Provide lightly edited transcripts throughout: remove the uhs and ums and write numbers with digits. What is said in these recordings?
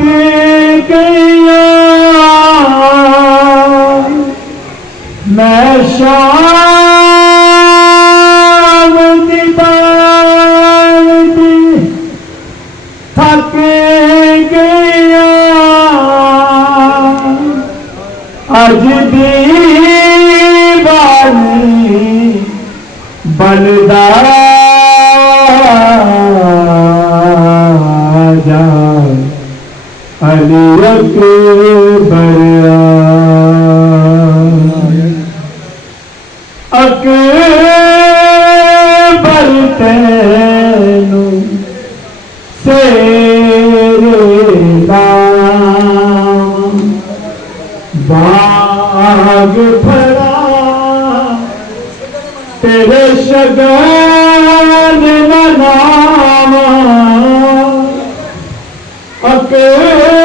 गया मैं शाम दीदारती थक गया अज दीवानी बनदा जा अली अकबर तैनू तेरे नाम बाग भरा तेरे शगन नाम अकबर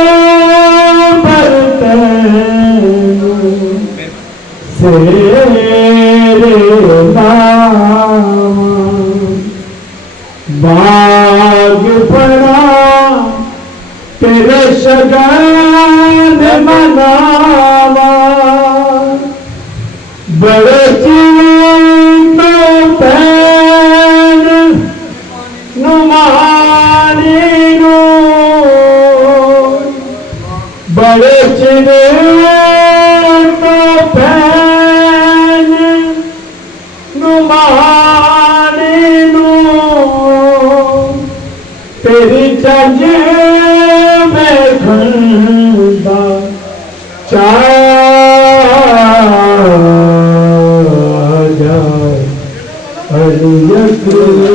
तैनू तेरे नाम बाग भरा तेरे शगन मनावा बड़े चीतो पैन नुमानी नो बड़े चीतो पैन नुमानी नो तेरी चंज में खंदा चा जा अली अकबर